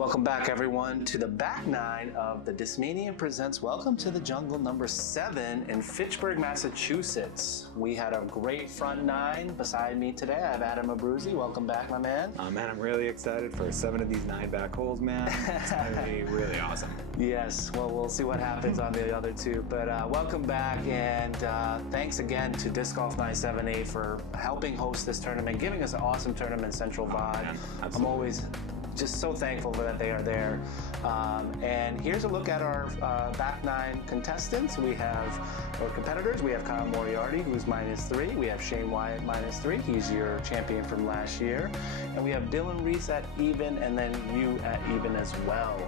Welcome back, everyone, to the back nine of the Discmania Presents Welcome to the Jungle number 7 in Fitchburg, Massachusetts. We had a great front nine. Beside me today, I have Adam Abruzzi. Welcome back, my man. Man, I'm really excited for 7 of these 9 back holes, man. It's going to be really awesome. Yes, well, we'll see what happens on the other 2. But welcome back, and thanks again to Discgolf 978 for helping host this tournament, giving us an awesome tournament, Central Vibe. I'm always just so thankful that they are there. And here's a look at our back 9 contestants. We have our competitors. We have Kyle Moriarty, who's -3. We have Shane Wyatt -3. He's your champion from last year. And we have Dylan Rees at even, and then you at even as well.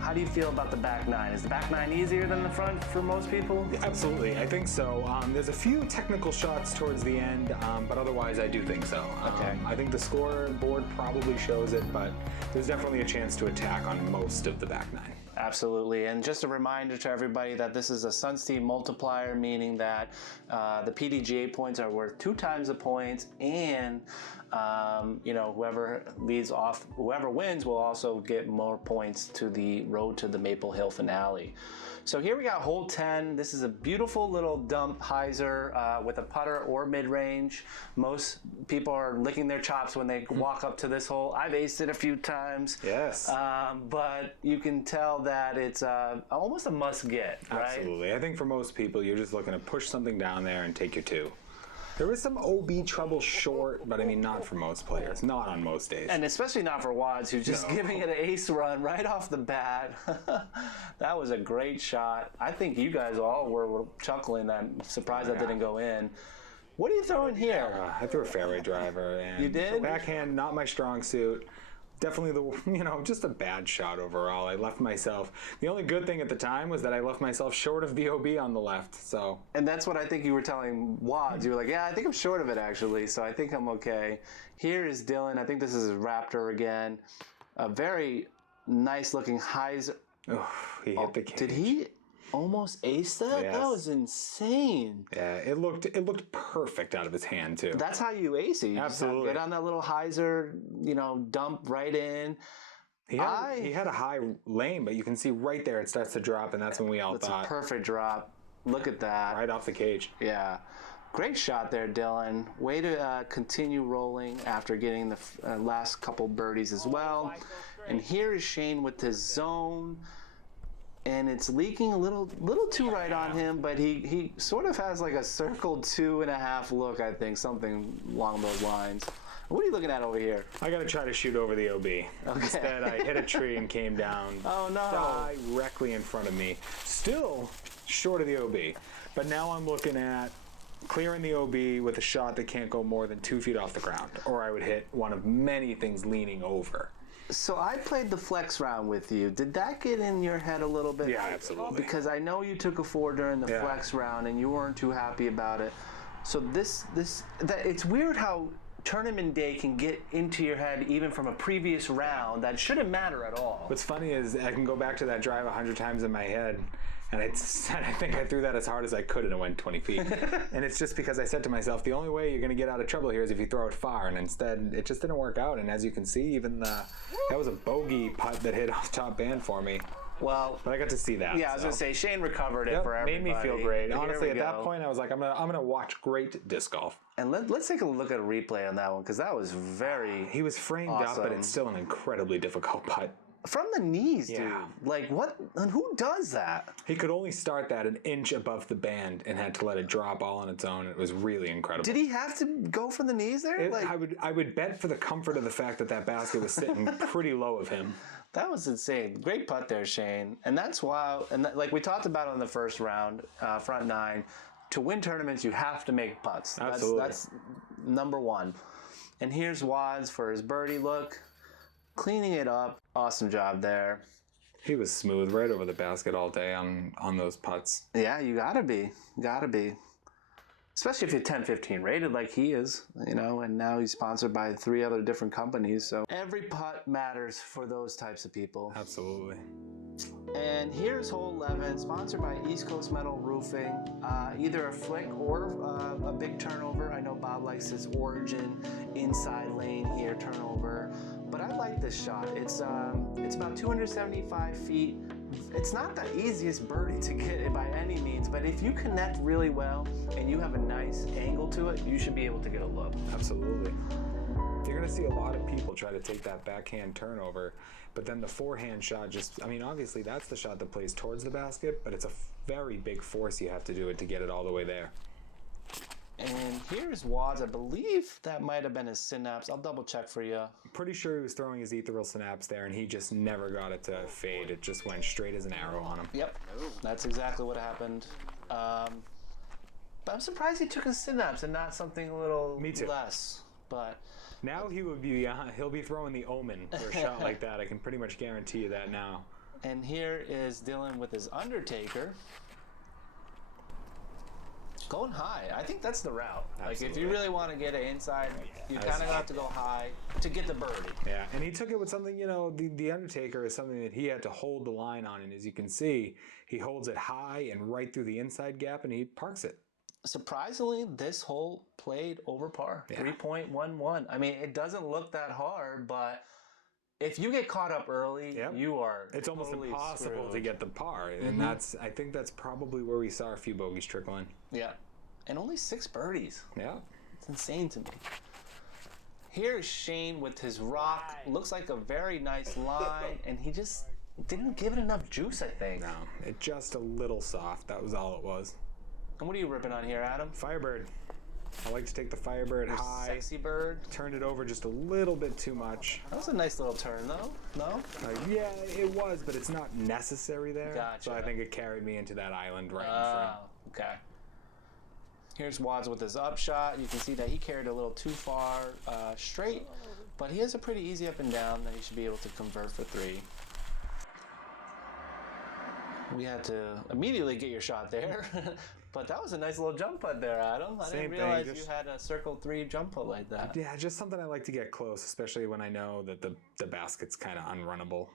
How do you feel about the back 9? Is the back 9 easier than the front for most people? Yeah, absolutely, I think so. There's a few technical shots towards the end, but otherwise I do think so. Okay. I think the scoreboard probably shows it, but there's definitely a chance to attack on most of the back 9. Absolutely, and just a reminder to everybody that this is a Sunstein multiplier, meaning that the PDGA points are worth 2 times the points, and you know, whoever wins will also get more points to the road to the Maple Hill finale. So here we got hole 10. This is a beautiful little dump hyzer with a putter or mid-range. Most people are licking their chops when they walk up to this hole. I've aced it a few times. Yes. But you can tell that it's almost a must-get, right? Absolutely. I think for most people, you're just looking to push something down there and take your 2. There is some OB trouble short, but I mean, not for most players, not on most days. And especially not for Wadz, who's just giving it an ace run right off the bat. That was a great shot. I think you guys all were chuckling that surprised that didn't go in. What are you throwing here? I threw a fairway driver. And you did? Backhand, not my strong suit. Definitely just a bad shot overall. I left myself, the only good thing at the time was that I left myself short of the OB on the left, so. And that's what I think you were telling Wadz. You were like, yeah, I think I'm short of it actually, so I think I'm okay. Here is Dylan. I think this is Raptor again. A very nice looking hyzer. Oh, he hit the cage. Did he almost ace that? Yes. That was insane. Yeah, it looked perfect out of his hand too. That's how you ace it. You Absolutely. Just get on that little hyzer, dump right in. He had a high lane, but you can see right there it starts to drop, and that's when we all thought. It's a perfect drop. Look at that. Right off the cage. Yeah. Great shot there, Dylan. Way to continue rolling after getting the last couple birdies as well. And here is Shane with his zone. And it's leaking a little too right on him, but he sort of has like a circled 2.5 look, I think, something along those lines. What are you looking at over here? I got to try to shoot over the OB. Okay. Instead, I hit a tree and came down directly in front of me. Still short of the OB, but now I'm looking at clearing the OB with a shot that can't go more than 2 feet off the ground, or I would hit one of many things leaning over. So I played the flex round with you. Did that get in your head a little bit? Yeah, absolutely. Because I know you took a 4 during the flex round and you weren't too happy about it. So it's weird how tournament day can get into your head even from a previous round that shouldn't matter at all. What's funny is I can go back to that drive 100 times in my head, and I think I threw that as hard as I could and it went 20 feet. And it's just because I said to myself, the only way you're going to get out of trouble here is if you throw it far, and instead it just didn't work out. And as you can see, even that was a bogey putt that hit off top band for me. Well, but I got to see that. Yeah, I was gonna say Shane recovered it for everybody. Made me feel great. Honestly, at that point, I was like, I'm gonna watch great disc golf. And let's take a look at a replay on that one because that was very. He was framed up, but it's still an incredibly difficult putt. From the knees, dude. Like what? And who does that? He could only start that an inch above the band and had to let it drop all on its own. It was really incredible. Did he have to go for the knees there? I would bet for the comfort of the fact that basket was sitting pretty low of him. That was insane. Great putt there, Shane. And that's why, like we talked about on the first round, front 9, to win tournaments, you have to make putts. Absolutely. That's number 1. And here's Wadz for his birdie look. Cleaning it up. Awesome job there. He was smooth right over the basket all day on those putts. Yeah, you gotta be. Gotta be. Especially if you're 10-15 rated like he is, and now he's sponsored by 3 other different companies. So every putt matters for those types of people. Absolutely. And here's hole 11, sponsored by East Coast Metal Roofing. Either a flick or a big turnover. I know Bob style likes its origin, inside lane here, turnover. But I like this shot. It's about 275 feet. It's not the easiest birdie to get by any means, but if you connect really well and you have a nice angle to it, you should be able to get a look. Absolutely. You're going to see a lot of people try to take that backhand turnover, but then the forehand shot just, I mean, obviously that's the shot that plays towards the basket, but it's a very big force you have to do it to get it all the way there. And here's Wadz. I believe that might have been his synapse. I'll double check for you. I'm pretty sure he was throwing his ethereal synapse there, and he just never got it to fade. It just went straight as an arrow on him. Yep, that's exactly what happened. But I'm surprised he took his synapse and not something a little less. But now he'll be throwing the omen for a shot like that. I can pretty much guarantee you that now. And here is Dylan with his Undertaker. Going high. I think that's the route. Absolutely. Like, if you really want to get it inside, you kind of have to go high to get the birdie. Yeah, and he took it with something, you know, the Undertaker is something that he had to hold the line on, and as you can see, he holds it high and right through the inside gap, and he parks it. Surprisingly, this hole played over par, 3.11. I mean, it doesn't look that hard, but if you get caught up early, you are It's almost totally impossible screwed to get the par, and I think that's probably where we saw a few bogeys trickle in. Yeah, and only 6 birdies. Yeah. It's insane to me. Here's Shane with his rock. Looks like a very nice line, and he just didn't give it enough juice, I think. No, it just a little soft. That was all it was. And what are you ripping on here, Adam? Firebird. I like to take the Firebird high. Sexy bird. Turned it over just a little bit too much. That was a nice little turn, though. No? Yeah, it was, but it's not necessary there. Gotcha. So I think it carried me into that island right in front. Okay. Here's Wadz with his upshot. You can see that he carried a little too far straight, but he has a pretty easy up and down that he should be able to convert for 3. We had to immediately get your shot there. But that was a nice little jump putt there, Adam. I didn't realize you had a circle 3 jump putt like that. Yeah, just something I like to get close, especially when I know that the basket's kind of unrunnable.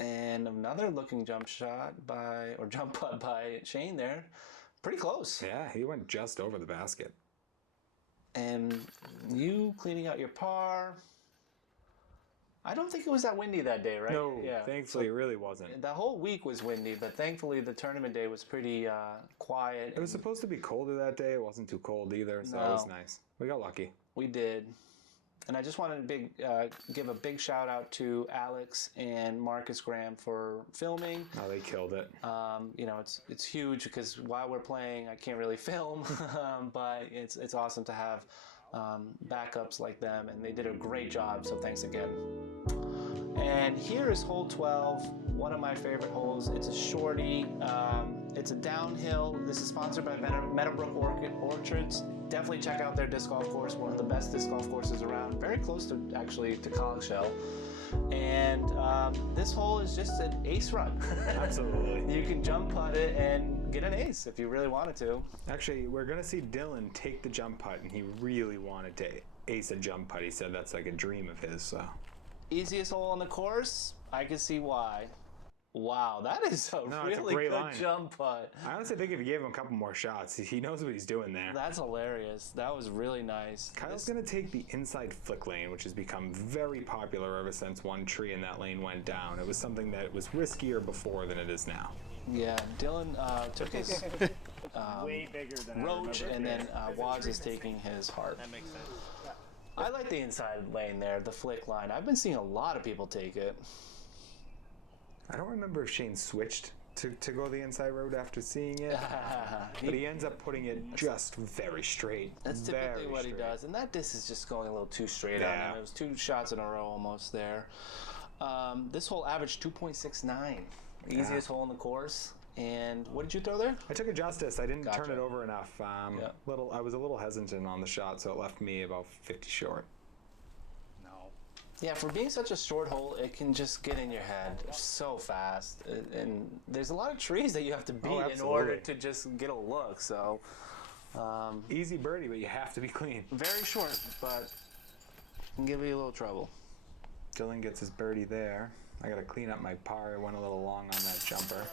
And another looking jump putt by Shane there. Pretty close. Yeah, he went just over the basket. And you cleaning out your par. I don't think it was that windy that day, right? No, thankfully it really wasn't. The whole week was windy, but thankfully the tournament day was pretty quiet. It was supposed to be colder that day. It wasn't too cold either, so it was nice. We got lucky. We did. And I just wanted to give a big shout out to Alex and Markons-Craig for filming. Oh, they killed it. You know, it's huge because while we're playing, I can't really film, but it's awesome to have backups like them, and they did a great job, so thanks again. And here is hole 12, one of my favorite holes. It's a shorty. It's a downhill. This is sponsored by Meadowbrook Orchards. Definitely check out their disc golf course, one of the best disc golf courses around, very close to Coggshall. And this hole is just an ace run. Absolutely. You can jump putt it and get an ace if you really wanted to. Actually, we're going to see Dylan take the jump putt, and he really wanted to ace a jump putt. He said that's like a dream of his. So. Easiest hole on the course? I can see why. Wow, that is a really good line. Jump putt. I honestly think if you gave him a couple more shots, he knows what he's doing there. That's hilarious. That was really nice. Kyle's going to take the inside flick lane, which has become very popular ever since one tree in that lane went down. It was something that was riskier before than it is now. Yeah, Dylan took his way bigger than roach, and then Wadz is taking his heart. That makes sense. Yeah. I like the inside lane there, the flick line. I've been seeing a lot of people take it. I don't remember if Shane switched to go the inside road after seeing it, but he ends up putting it just very straight. That's typically what he does, and that disc is just going a little too straight on him. It was 2 shots in a row almost there. This hole averaged 2.69, easiest hole in the course. And what did you throw there? I took a justice. I didn't turn it over enough. I was a little hesitant on the shot, so it left me about 50 short. Yeah, for being such a short hole, it can just get in your head so fast. And there's a lot of trees that you have to beat in order to just get a look. So easy birdie, but you have to be clean. Very short, but can give you a little trouble. Dylan gets his birdie there. I got to clean up my par. I went a little long on that jumper.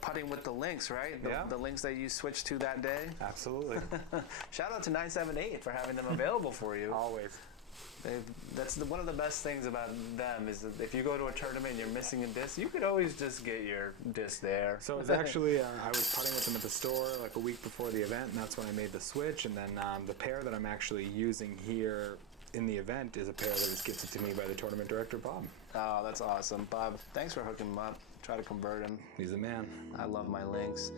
putting with the links, right? Yeah. The links that you switched to that day. Absolutely. Shout out to 978 for having them available for you. Always. That's one of the best things about them is that if you go to a tournament and you're missing a disc, you could always just get your disc there. So it's actually, I was putting with them at the store like a week before the event, and that's when I made the switch. And then the pair that I'm actually using here in the event is a pair that was gifted to me by the tournament director, Bob. Oh, that's awesome. Bob, thanks for hooking him up. Try to convert him. He's a man. I love my links.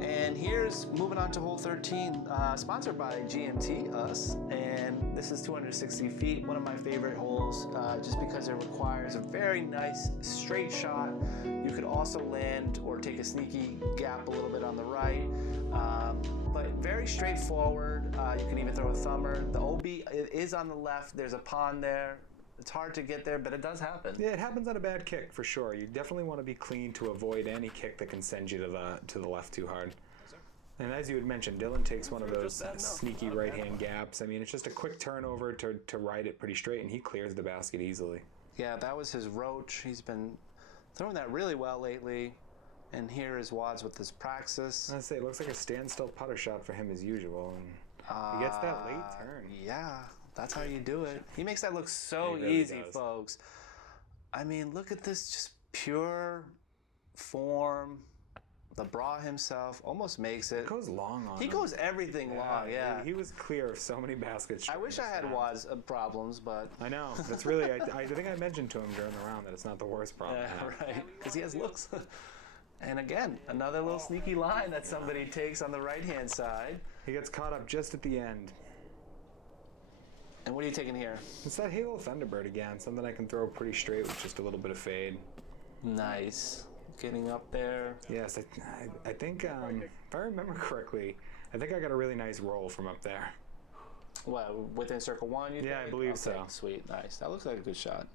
And here's moving on to hole 13, sponsored by GMT, us. And this is 260 feet, one of my favorite holes, just because it requires a very nice straight shot. You could also land or take a sneaky gap a little bit on the right, but very straightforward. You can even throw a thumber. The OB is on the left. There's a pond there. It's hard to get there, but it does happen. Yeah, it happens on a bad kick for sure. You definitely want to be clean to avoid any kick that can send you to the left too hard. And as you had mentioned, Dylan takes one of those sneaky right-hand gaps. I mean, it's just a quick turnover to ride it pretty straight, and he clears the basket easily. Yeah, that was his roach. He's been throwing that really well lately. And here is Wadz with his praxis. I say, it looks like a standstill putter shot for him as usual. And he gets that late turn. Yeah. That's how you do it. He makes that look so He really easy, does. folks. I mean, look at this, just pure form. The Brah himself almost makes it. It goes long on He him. goes everything long, yeah. He was clear of so many baskets. I wish I had Wadz problems, but... I know. That's really, I think I mentioned to him during the round that it's not the worst problem. right, because he has looks. And again, another little sneaky line that somebody takes on the right-hand side. He gets caught up just at the end. And what are you taking here? It's that Halo Thunderbird again, something I can throw pretty straight with just a little bit of fade. Nice. Getting up there. Yes, I think, if I remember correctly, I think I got a really nice roll from up there. What, within circle one, you think? Yeah, I believe so. Sweet, nice. That looks like a good shot.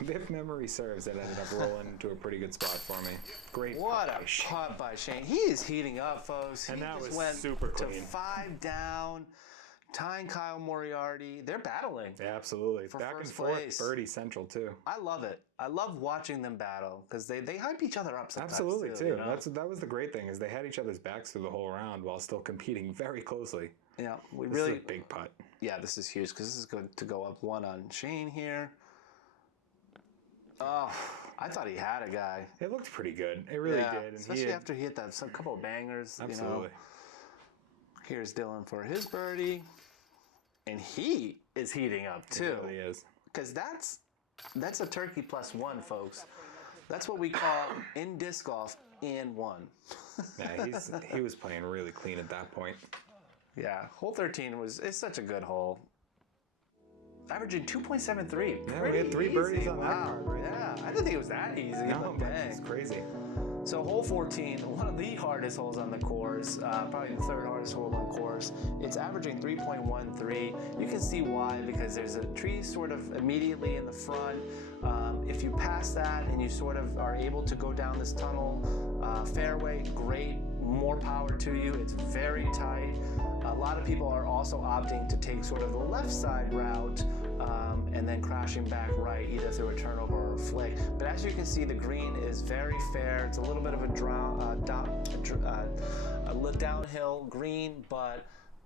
If memory serves, it ended up rolling into a pretty good spot for me. Great. What a putt by Shane. He is heating up, folks. And he that just was went super to clean. 5 down, tying Kyle Moriarty. They're battling. Yeah, absolutely. For Back and first forth, place. birdie central too. I love it. I love watching them battle because they hype each other up sometimes. Absolutely too. You know? That was the great thing is they had each other's backs through the whole round while still competing very closely. Yeah, we This really is a big putt. Yeah, this is huge because this is good to go up one on Shane here. Oh, I thought he had a guy. It looked pretty good. It really did. And Especially after he hit that some couple of bangers. Absolutely. You know. Here's Dylan for his birdie. And he is heating up too. It really is. Because that's a turkey plus one, folks. That's what we call in disc golf and one. Yeah, he was playing really clean at that point. Yeah, hole 13 is such a good hole. Averaging 2.73. Yeah, we had 3 birdies on that card right Yeah, I didn't think it was that easy. No, but it's dang. crazy. So hole 14, one of the hardest holes on the course, probably the 3rd hardest hole on the course. It's averaging 3.13. You can see why, because there's a tree sort of immediately in the front. If you pass that and you sort of are able to go down this tunnel fairway, great, more power to you. It's very tight. A lot of people are also opting to take sort of the left side route and then crashing back right, either through a turnover or a flick. But as you can see, the green is very fair. It's a little bit of a downhill green, but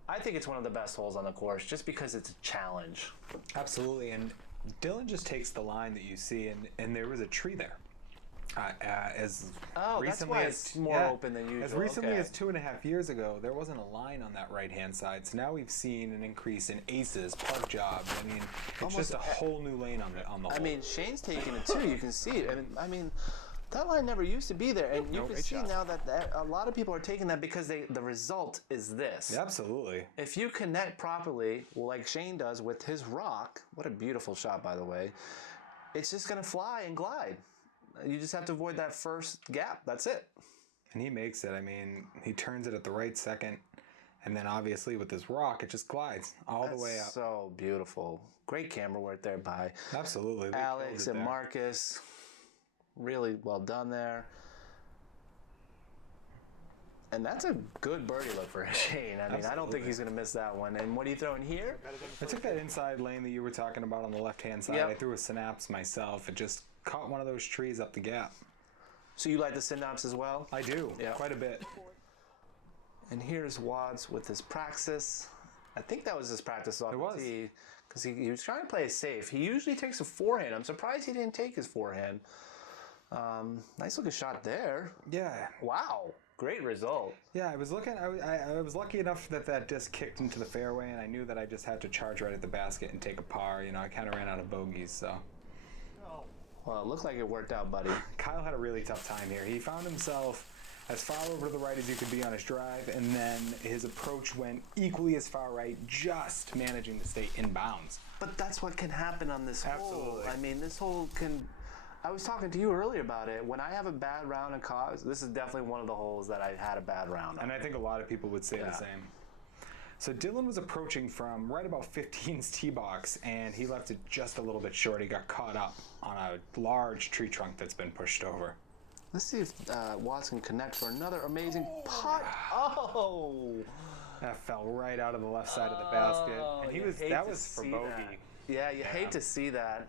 I think it's one of the best holes on the course just because it's a challenge. Absolutely, and Dylan just takes the line that you see, and there was a tree there. As recently that's why as it's more open than usual. As recently Okay. as 2.5 years ago, there wasn't a line on that right-hand side. So now we've seen an increase in aces, putt jobs. I mean, it's Almost just a whole new lane on the hole. I mean, Shane's taking it too. You can see it. I mean, that line never used to be there, and you can great see shot. now that a lot of people are taking that because the result is this. Absolutely. If you connect properly, like Shane does with his rock, what a beautiful shot, by the way, it's just going to fly and glide. You just have to avoid that first gap. That's it. And he makes it. I mean, he turns it at the right second, and then obviously with this rock, it just glides all the way up. So beautiful. Great camera work there by Absolutely. They Alex killed it and there. Marcus. Really well done there. And that's a good birdie look for Shane. I mean, I don't think he's going to miss that one. And what are you throwing here? I took that inside lane that you were talking about on the left-hand side. Yep. I threw a synapse myself. It just caught one of those trees up the gap. So you like the sit-ups as well? I do, Yeah. quite a bit. And here's Wadz with his praxis. I think that was his practice off It the was. tee, because he was trying to play it safe. He usually takes a forehand. I'm surprised he didn't take his forehand. Nice looking shot there. Yeah. Wow, great result. Yeah, I was looking. I was lucky enough that disc kicked into the fairway, and I knew that I just had to charge right at the basket and take a par. You know, I kind of ran out of bogeys, so. Well, it looked like it worked out, buddy. Kyle had a really tough time here. He found himself as far over to the right as you could be on his drive, and then his approach went equally as far right, just managing to stay in bounds. But that's what can happen on this hole. Absolutely. I mean, this hole can... I was talking to you earlier about it. When I have a bad round in Coggs, this is definitely one of the holes that I had a bad round on. And I think a lot of people would say the same. So Dylan was approaching from right about 15's tee box, and he left it just a little bit short. He got caught up on a large tree trunk that's been pushed over. Let's see if Watts can connect for another amazing putt. Oh! That fell right out of the left side of the basket. And you hate that to was for see bogey. that. Yeah, you hate to see that.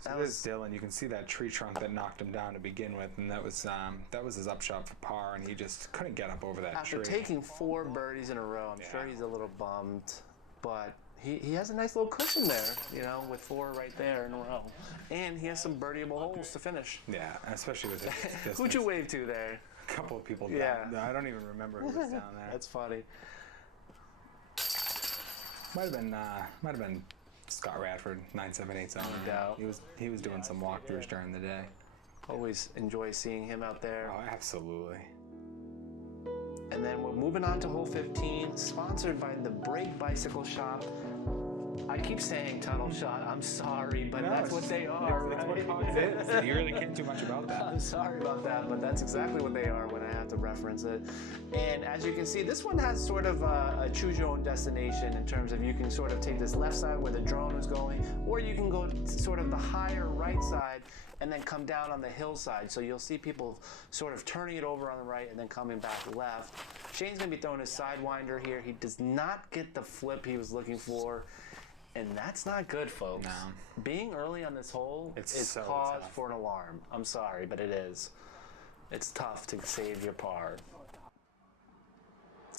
So there's Dylan. You can see that tree trunk that knocked him down to begin with, and that was his upshot for par, and he just couldn't get up over that After tree. taking 4 birdies in a row, I'm sure he's a little bummed, but he has a nice little cushion there, you know, with 4 right there in a row. And he has some birdieable holes to finish. Yeah, especially with his distance. Who'd you wave to there? A couple of people down. Yeah. I don't even remember who was down there. That's funny. Might have been Scott Radford, 978 zone. No doubt. He was doing some walkthroughs during the day. Always enjoy seeing him out there. Oh, absolutely. And then we're moving on to hole 15, sponsored by the Brake Bicycle Shop. I keep saying tunnel shot. I'm sorry, but No, that's what they are. That's right? what Coggs is. You really can't do much about that. I'm sorry about that, but that's exactly what they are when I have to reference it. And as you can see, this one has sort of a choose your own destination in terms of you can sort of take this left side where the drone is going, or you can go sort of the higher right side and then come down on the hillside. So you'll see people sort of turning it over on the right and then coming back left. Shane's gonna be throwing his sidewinder here. He does not get the flip he was looking for. And that's not good, folks. No. Being early on this hole is so cause tough. for an alarm. I'm sorry, but it is. It's tough to save your par.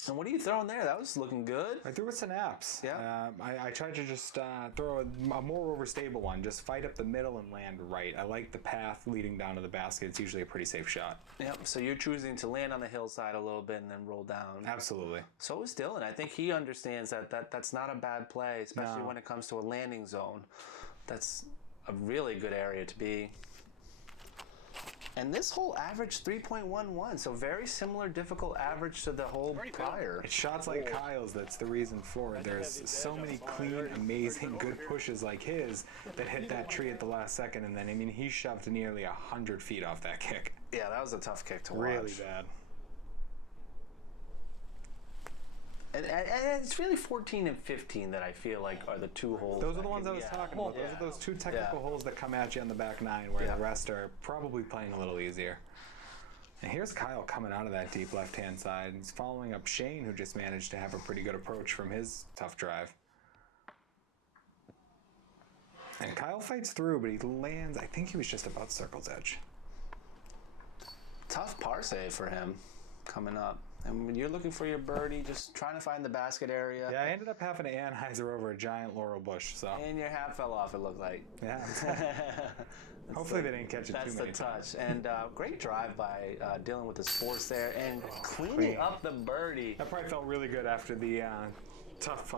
And what are you throwing there? That was looking good. I threw a synapse. Yeah. I tried to just throw a more overstable one. Just fight up the middle and land right. I like the path leading down to the basket. It's usually a pretty safe shot. Yep, so you're choosing to land on the hillside a little bit and then roll down. Absolutely. So is Dylan. I think he understands that's not a bad play, especially when it comes to a landing zone. That's a really good area to be. And this hole averaged 3.11, so very similar difficult average to the hole prior. It's shots like Kyle's that's the reason for it. There's so many clean, amazing, good pushes like his that hit that tree at the last second, and then, I mean, he shoved nearly 100 feet off that kick. Yeah, that was a tough kick to watch. Really bad. And it's really 14 and 15 that I feel like are the two holes. Those are that the ones I can- was yeah. talking about. Those are those two technical holes that come at you on the back nine, where Yeah. the rest are probably playing a little easier. And here's Kyle coming out of that deep left-hand side. He's following up Shane, who just managed to have a pretty good approach from his tough drive. And Kyle fights through, but he lands, I think he was just about circle's edge. Tough par save for him coming up. And when you're looking for your birdie, just trying to find the basket area. Yeah, I ended up having to Anheuser over a giant laurel bush, so. And your hat fell off, it looked like. Yeah. Hopefully they didn't catch it too many That's times. the touch. And great drive by Dylan with his force there and cleaning up the birdie. That probably felt really good after the tough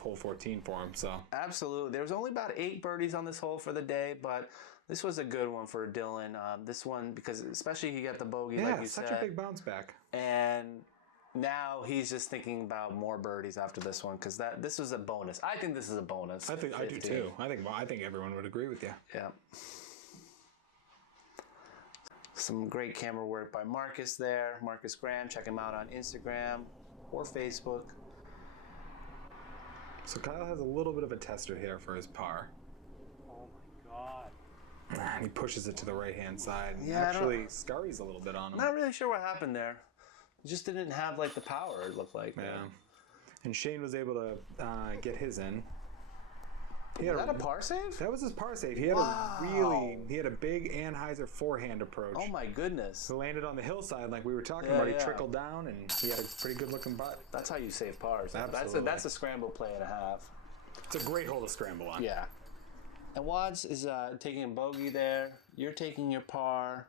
hole 14 for him, so. Absolutely. There was only about 8 birdies on this hole for the day, but this was a good one for Dylan. This one, because especially he got the bogey, like you said. Yeah, such a big bounce back. And now he's just thinking about more birdies after this one, because this was a bonus. I think this is a bonus. I do 50. too. I think everyone would agree with you. Yeah. Some great camera work by Marcus there. Marcus Graham. Check him out on Instagram or Facebook. So Kyle has a little bit of a tester here for his par. Oh my god. And he pushes it to the right-hand side. And Yeah, I don't- actually scurries a little bit on him. Not really sure what happened there. He just didn't have like the power, it looked like. Yeah. And Shane was able to get his in. He had Was that a par save? That was his par save. He had he had a big Anheuser forehand approach. Oh my goodness. He landed on the hillside like we were talking about. He trickled down and he had a pretty good looking putt. That's how you save pars. Absolutely. That's a scramble play and a half. It's a great hole to scramble on. Yeah. And Wadz is taking a bogey there. You're taking your par.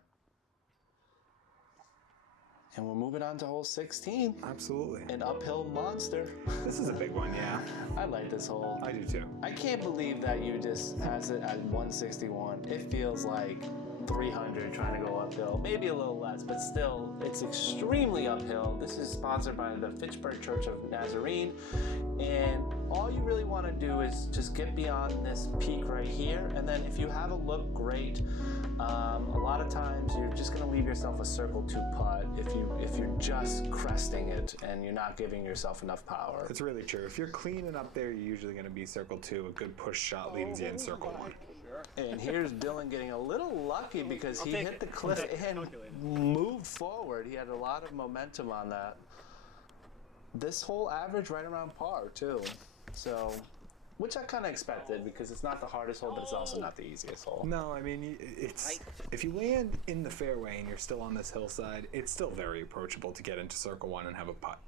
And we're moving on to hole 16. Absolutely. An uphill monster. This is a big one, yeah. I like this hole. I do too. I can't believe that you just has it at 161. It feels like 300 trying to go uphill. Maybe a little less, but still, it's extremely uphill. This is sponsored by the Fitchburg Church of Nazarene. And all you really want to do is just get beyond this peak right here. And then if you have a look, great. A lot of times you're just going to leave yourself a circle 2 putt if you're just cresting it and you're not giving yourself enough power. It's really true. If you're cleaning up there, you're usually going to be circle 2. A good push shot leads you in circle 1. And here's Dylan getting a little lucky because he hit the cliff and moved forward. He had a lot of momentum on that. This whole average right around par too. So, which I kind of expected because it's not the hardest hole, but it's also not the easiest hole. No, I mean, it's if you land in the fairway and you're still on this hillside, it's still very approachable to get into circle 1 and have a putt.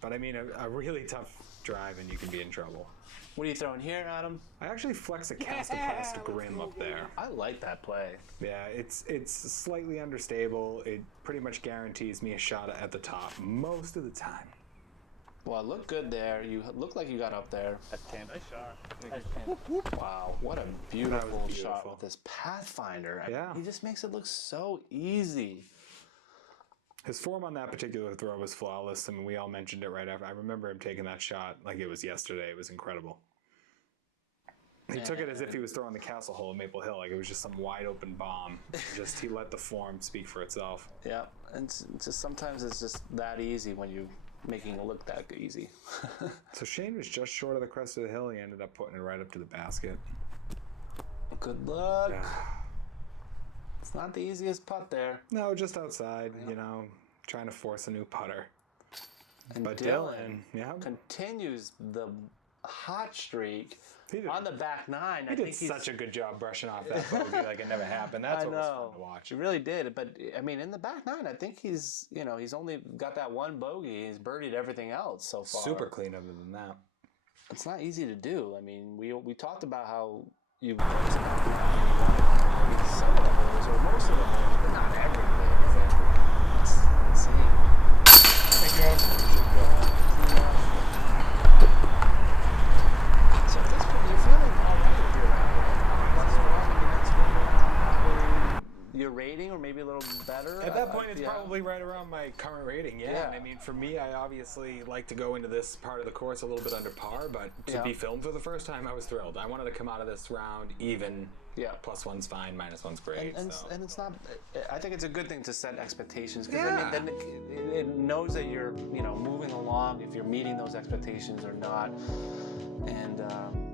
But I mean, a really tough drive and you can be in trouble. What are you throwing here, Adam? I actually flex a cast of plastic grim up there. I like that play. Yeah, it's slightly understable. It pretty much guarantees me a shot at the top most of the time. Well, it looked good there. You look like you got up there. That's 10. Nice shot. Wow, what a beautiful shot with this Pathfinder. Yeah. He just makes it look so easy. His form on that particular throw was flawless. I mean, we all mentioned it right after. I remember him taking that shot like it was yesterday. It was incredible. He took it as if he was throwing the castle hole at Maple Hill, like it was just some wide open bomb. He let the form speak for itself. Yeah, and just sometimes it's just that easy when you making it look that easy. So Shane was just short of the crest of the hill. He ended up putting it right up to the basket. Good luck. It's not the easiest putt there. No, just outside, trying to force a new putter. And but Dylan yeah, continues the hot streak on the back 9. He did such a good job brushing off that bogey like it never happened. That's what was fun to watch. He really did. But I mean, in the back 9, I think he's only got that one bogey. He's birdied everything else so far. Super clean other than that. It's not easy to do. I mean, we talked about how some of the holes or most of the holes, but not everything. It's insane. Thank you. So at this point, you're feeling all right with your rating, or maybe a little better. At that point, it's probably right around my current rating. Yeah. I mean, for me, I obviously like to go into this part of the course a little bit under par, but to be filmed for the first time, I was thrilled. I wanted to come out of this round even. Yeah. +1's fine, -1's great. And it's not. I think it's a good thing to set expectations because I mean, then it knows that you're moving along if you're meeting those expectations or not. And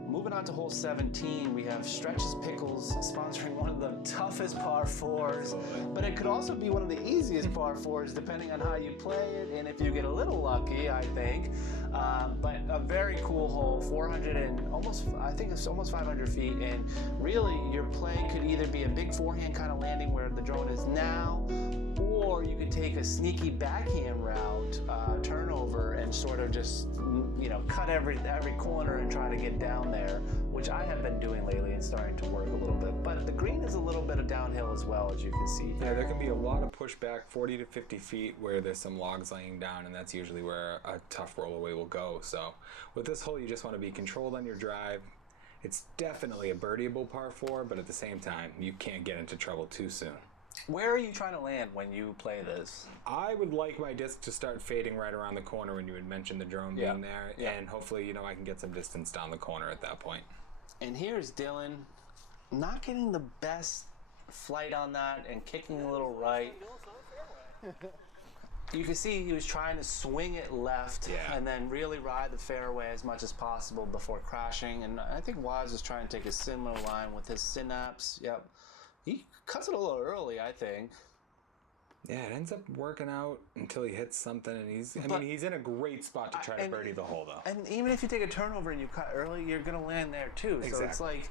moving on to hole 17, we have Stretch's Pickles sponsoring one of the toughest par 4s, but it could also be one of the easiest par 4s depending on how you play it and if you get a little lucky, I think. But a very cool hole, 400 and almost 500 feet, and really your play could either be a big forehand kind of landing where the drone is now, or you could take a sneaky backhand route, turnover, and sort of just cut every corner and try to get down there, which I have been doing lately and starting to work a little bit. But the green is a little bit of downhill as well, as you can see. Yeah, there can be a lot of pushback, 40 to 50 feet, where there's some logs laying down, and that's usually where a tough rollaway will go. So with this hole, you just want to be controlled on your drive. It's definitely a birdieable par 4, but at the same time, you can't get into trouble too soon. Where are you trying to land when you play this? I would like my disc to start fading right around the corner when you had mentioned the drone being there, and hopefully, I can get some distance down the corner at that point. And here's Dylan, not getting the best flight on that and kicking a little right. You can see he was trying to swing it left and then really ride the fairway as much as possible before crashing. And I think Wadz is trying to take a similar line with his synapse. Yep. He cuts it a little early, I think. Yeah, it ends up working out until he hits something, and he's in a great spot to try to birdie the hole, though. And even if you take a turnover and you cut early, you're going to land there, too. So Exactly. it's like,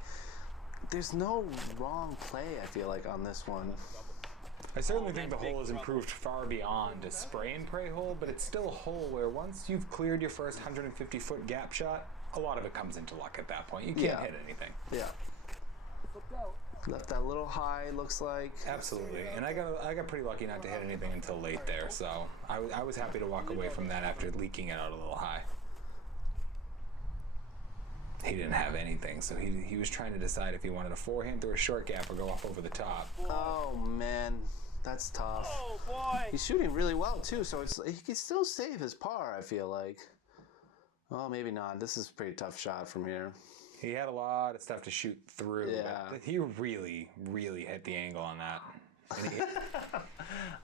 there's no wrong play, I feel like, on this one. I certainly think the hole has improved far beyond a spray and pray hole, but it's still a hole where once you've cleared your first 150-foot gap shot, a lot of it comes into luck at that point. You can't hit anything. Yeah. Left that little high, looks like. Absolutely, and I got pretty lucky not to hit anything until late there, so I was happy to walk away from that after leaking it out a little high. He didn't have anything, so he was trying to decide if he wanted a forehand through a short gap or go off over the top. Oh man, that's tough. Oh boy! He's shooting really well too, so he can still save his par, I feel like. Well, maybe not. This is a pretty tough shot from here. He had a lot of stuff to shoot through. Yeah. But he really, really hit the angle on that. And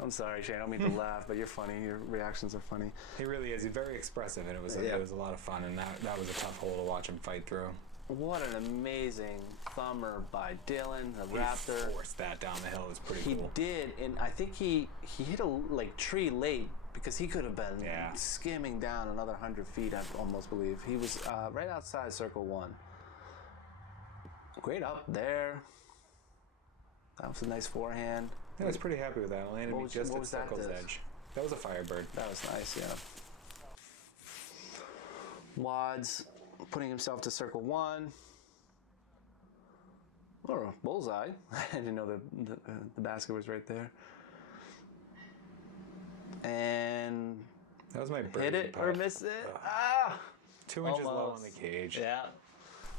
I'm sorry, Shane. I don't mean to laugh, but you're funny. Your reactions are funny. he really is. He's very expressive, and it was a lot of fun, and that was a tough hole to watch him fight through. What an amazing thumber by Dylan, the He Raptor. forced that down the hill. It was pretty He cool. did, and I think he hit a tree late because he could have been skimming down another 100 feet, I almost believe. He was right outside circle one. Great up there. That was a nice forehand. I was pretty happy with that. Landed me just at that circle's disc? edge. That was a Firebird. That was nice, yeah. Wadz putting himself to circle one. Or a bullseye. I didn't know the basket was right there. And That was my birdie hit it putt. or miss it. Ah! 2 inches low on Almost. the cage. Yeah.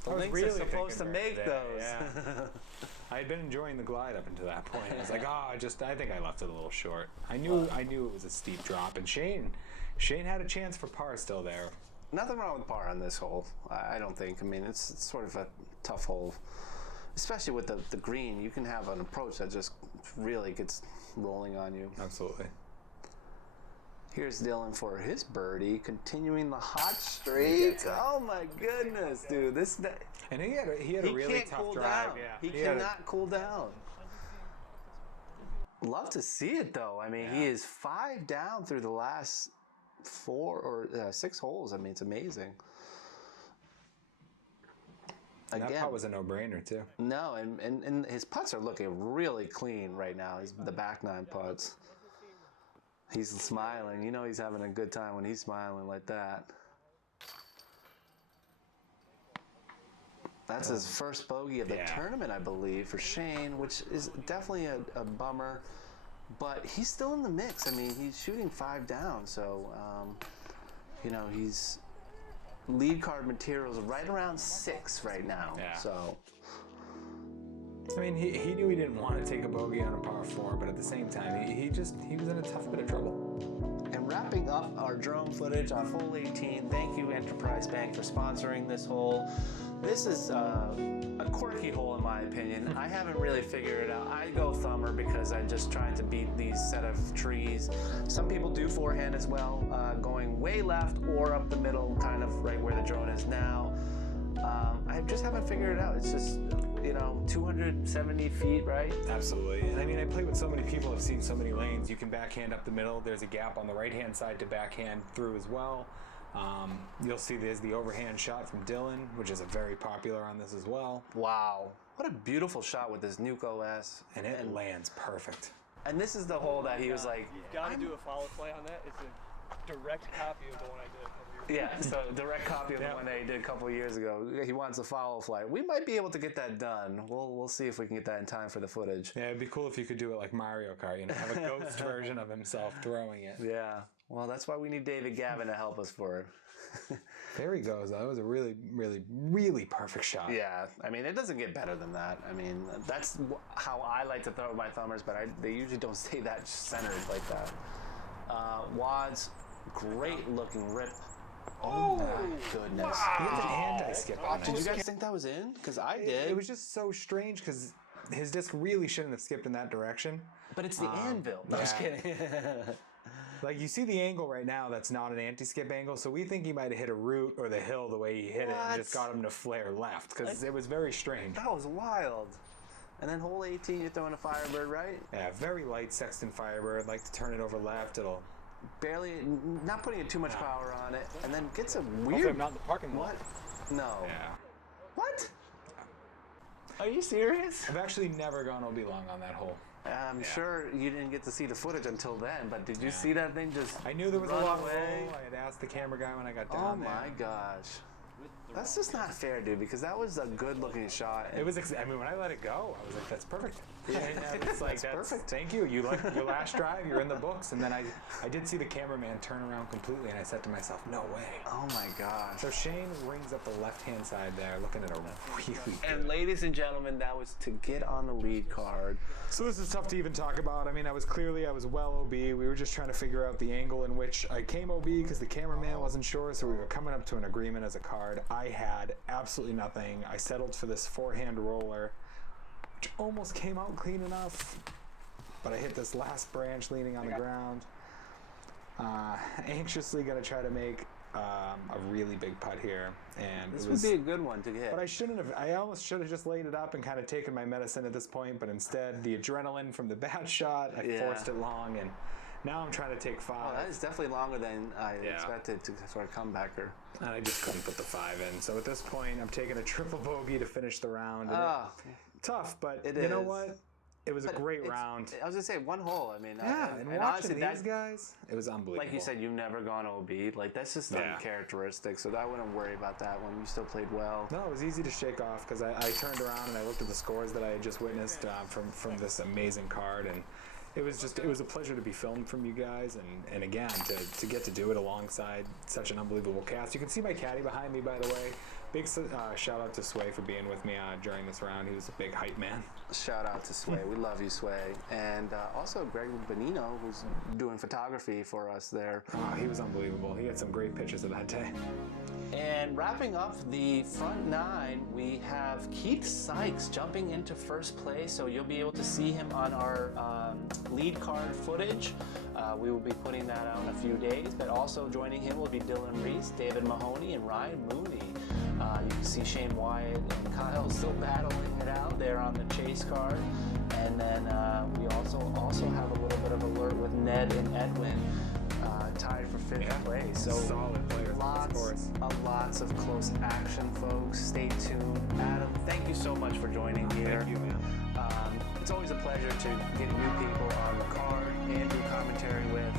The I was links really are supposed to thinking make right those. there, yeah. I had been enjoying the glide up until that point. I was like, I think I left it a little short. I knew it was a steep drop, and Shane had a chance for par still there. Nothing wrong with par on this hole, I don't think. I mean, it's sort of a tough hole, especially with the green. You can have an approach that just really gets rolling on you. Absolutely. Here's Dylan for his birdie, continuing the hot streak. Oh my goodness, dude! And he had a really can't tough cool drive. down. Yeah. He cannot cool down. Love to see it though. I mean, he is 5 down through the last 4 or 6 holes. I mean, it's amazing. And Again, that putt was a no-brainer too. no, and his putts are looking really clean right now. He's the back 9 putts. He's smiling. You know he's having a good time when he's smiling like that. That's his first bogey of the tournament, I believe, for Shane, which is definitely a bummer. But he's still in the mix. I mean, he's shooting 5 down, so, he's lead card materials right around 6 right now. Yeah. So. I mean, he knew he didn't want to take a bogey on a par 4, but at the same time, he was in a tough bit of trouble. And wrapping up our drone footage on hole 18, thank you Enterprise Bank for sponsoring this hole. This is a quirky hole in my opinion. I haven't really figured it out. I go thumber because I'm just trying to beat these set of trees. Some people do forehand as well, going way left or up the middle, kind of right where the drone is now. I just haven't figured it out. It's just, 270 feet, right? Absolutely. And I mean, I play with so many people. I've seen so many lanes. You can backhand up the middle. There's a gap on the right-hand side to backhand through as well. You'll see there's the overhand shot from Dylan, which is a very popular on this as well. Wow. What a beautiful shot with this Nuke OS. And it lands perfect. And this is the hole that he was like, You've got to do a follow play on that. It's a direct copy of the one I did a couple years ago. yeah, so direct copy of the one that he did a couple of years ago. He wants a follow flight. We might be able to get that done. We'll see if we can get that in time for the footage. Yeah, it'd be cool if you could do it like Mario Kart, have a ghost version of himself throwing it. Yeah. Well, that's why we need David Gavin to help us for it. There he goes. That was a really, really, really perfect shot. Yeah, I mean, it doesn't get better than that. I mean, that's how I like to throw my thumbers, but they usually don't stay that centered like that. Wadz, great looking rip. Oh my goodness. He has an anti-skip on Did it. you guys think that was in? Because I did. It was just so strange because his disc really shouldn't have skipped in that direction. But it's the anvil. No, just kidding. Like, you see the angle right now that's not an anti-skip angle, so we think he might have hit a root or the hill the way he hit it and just got him to flare left, because it was very strange. That was wild. And then hole 18, you're throwing a Firebird, right? Yeah, very light Sexton Firebird. Like to turn it over left. It'll Barely, not putting too much power on it, and then gets a hopefully weird. I'm not in the parking lot. What? No. Yeah. What? Are you serious? I've actually never gone OB long on that hole. I'm sure you didn't get to see the footage until then, but did you see that thing just I knew there was a run lot away? of roll. I had asked the camera guy when I got Oh down there. my gosh. That's just not fair, dude, because that was a good-looking shot. It was. I mean, when I let it go, I was like, "That's perfect." It's like That's perfect. Thank you. You like your last drive. You're in the books. And then I did see the cameraman turn around completely, and I said to myself, "No way." Oh my gosh. So Shane rings up the left-hand side there, looking at a really good. And ladies and gentlemen, that was to get on the lead card. So this is tough to even talk about. I mean, I was well OB. We were just trying to figure out the angle in which I came OB because the cameraman wasn't sure, so we were coming up to an agreement as a card. I had absolutely nothing. I settled for this forehand roller, which almost came out clean enough, but I hit this last branch leaning on the ground. Anxiously going to try to make a really big putt here, and This would be a good one to get. but I shouldn't have. I almost should have just laid it up and kind of taken my medicine at this point, but instead, the adrenaline from the bad shot, I forced it long, and now I'm trying to take 5. Oh, that is definitely longer than I expected to for a comebacker. And I just couldn't put the 5 in. So at this point, I'm taking a triple bogey to finish the round. And tough, but you know what? It was a great round. I was going to say, one hole. I mean, And watching honestly, these guys, it was unbelievable. like you said, you've never gone OB. Like, that's just uncharacteristic, so I wouldn't worry about that one. You still played well. No, it was easy to shake off because I turned around and I looked at the scores that I had just witnessed from this amazing card, and it was a pleasure to be filmed from you guys, and again to get to do it alongside such an unbelievable cast. You can see my caddy behind me, by the way. Big shout out to Sway for being with me during this round. He was a big hype man. Shout out to Sway. We love you, Sway. And also Greg Benino, who's doing photography for us there. He was unbelievable. He had some great pictures of that day. And wrapping up the front 9, we have Keith Sykes jumping into first place, so you'll be able to see him on our lead card footage. We will be putting that out in a few days, but also joining him will be Dylan Rees, David Mahoney, and Ryan Mooney. You can see Shane Wyatt and Kyle still battling it out there on the chase card. And then we also have a little bit of alert with Ned and Edwin tied for 5th place. So solid players. Lots of close action, folks. Stay tuned. Adam, thank you so much for joining here. Thank you, man. It's always a pleasure to get new people on the card and do commentary with.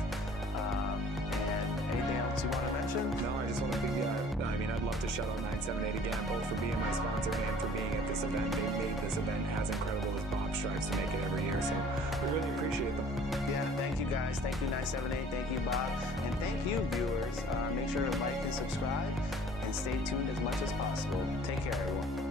And anything else you want to mention? No, I just want to think, I'd love to shout out 978 again, both for being my sponsor and for being at this event. They made this event as incredible as Bob strives to make it every year, so we really appreciate them. Yeah, thank you guys. Thank you 978. Thank you, Bob. And thank you, viewers. Make sure to like and subscribe and stay tuned as much as possible. Take care, everyone.